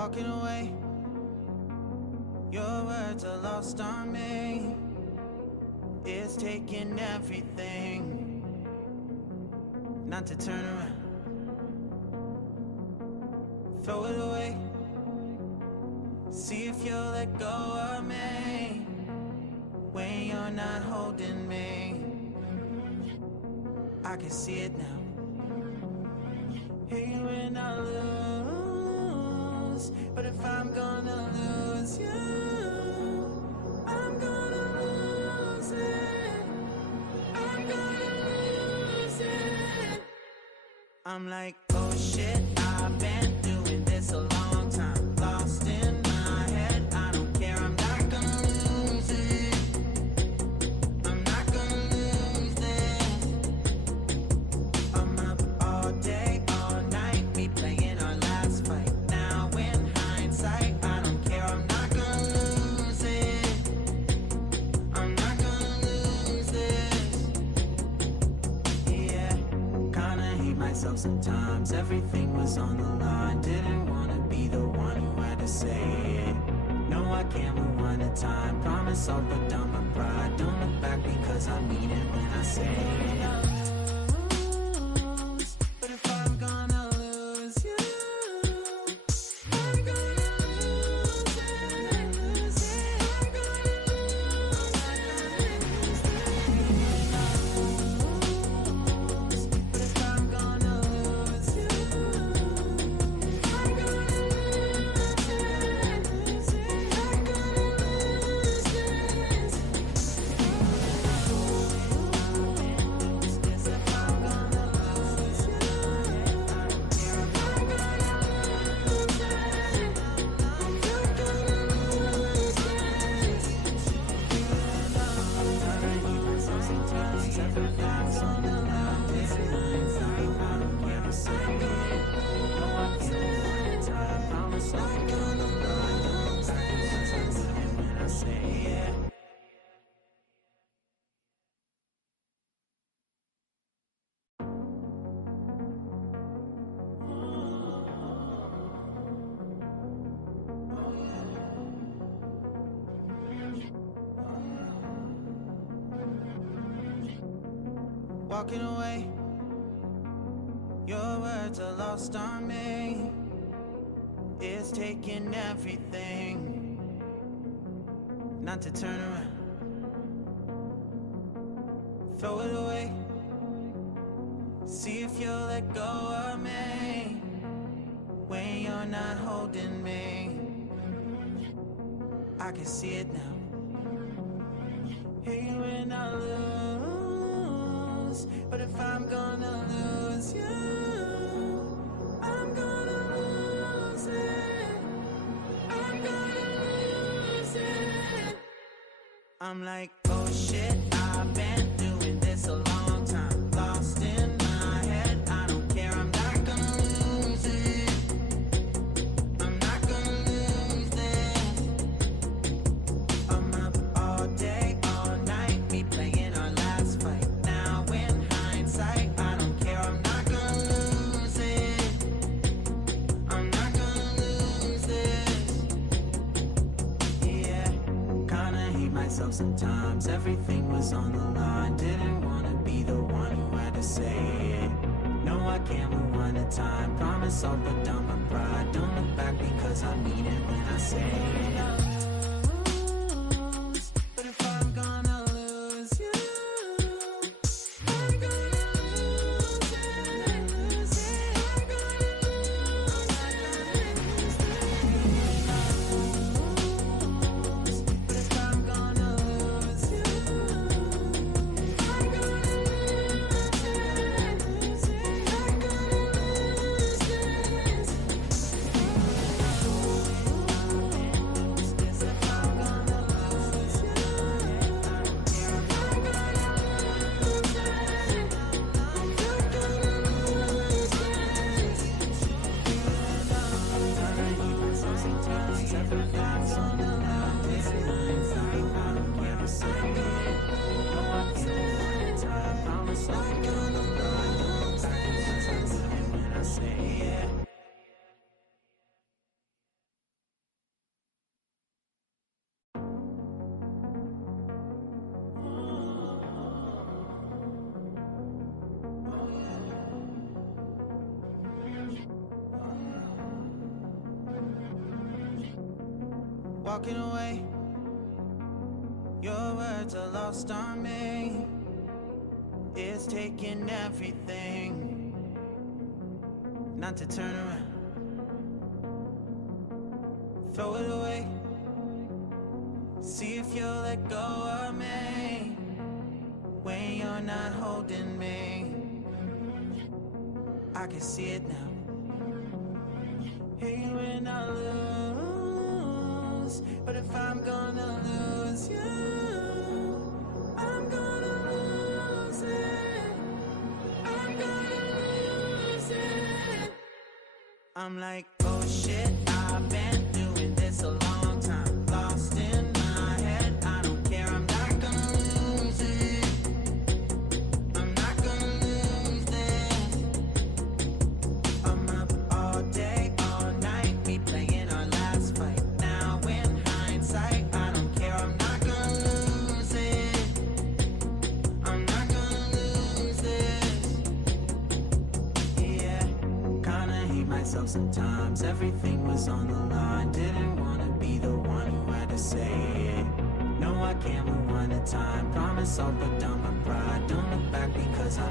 walking away. Your words are lost on me. It's taking everything not to turn around. Throw it away. See if you'll let go of me when you're not holding me. I can see it now. Hey, when I lose, but if I'm gonna lose you, I'm gonna lose it. I'm gonna lose it. I'm like, oh shit, I've been doing this a long time. Lost in my head, I don't care, I'm not gonna lose it. I'm not gonna lose this. I'm up all day, all night, we playing our last fight. Now in hindsight, I don't care, I'm not gonna lose it. I'm not gonna lose this. Yeah, kinda hate myself sometimes. Everything was on the line. Didn't wanna be the one who had to say it. No, I can't rewind the time. Promise I'll put down my pride. Don't look back because I mean it when I say it. But if I'm gonna lose you, I'm gonna lose it. I'm gonna lose it. But if I'm gonna lose you, I'm gonna lose it. I'm gonna lose this. If I'm gonna lose you, I'm gonna lose it. You're gonna lose this. Sometimes everything's on the line. It's hindsight, I don't care to say it. No, I can't find time. Promise I'm gonna lose this. When I say it. Walking away, your words are lost on me. It's taking everything not to turn around. Throw it away. See if you'll let go of me when you're not holding me. I can see it now. Hey, when I lose, but if I'm gonna lose you, I'm gonna lose it. I'm gonna lose it. I'm like, oh shit, I've been doing this a long time. Lost in my head, I don't care, I'm not gonna lose it. I'm not gonna lose this. I'm up all day, all night, we playing our last fight. Now in hindsight, I don't care, I'm not gonna lose it. I'm not gonna lose this. Yeah, kinda hate myself sometimes. Everything was on the line. Didn't wanna be the one who had to say it. No, I can't rewind the time. Promise I'll put down my pride. Don't look back because I mean it when I say it. But if I'm gonna lose you, I'm gonna lose it. I'm gonna lose it. But if I'm gonna lose you, I'm gonna lose it. I'm gonna lose this. walking away. Your words are lost on me. It's taking everything not to turn around. Throw it away. See if you'll let go of me when you're not holding me. I can see it now. Hate when I lose, but if I'm gonna lose you, I'm gonna lose it. I'm gonna lose it. I'm like, oh shit, I've been doing this a long time. Lost in my head, I don't care, I'm not gonna lose it. I'm not gonna lose this. I'm up all day, all night, we playing our last fight. Now in hindsight, I don't care, I'm not gonna lose it. I'm not gonna lose this. Yeah, kinda hate myself sometimes. Everything was on the line. Didn't wanna be the one who had to say it. No, I can't rewind the time. Promise I'll put down my pride. Don't look back because I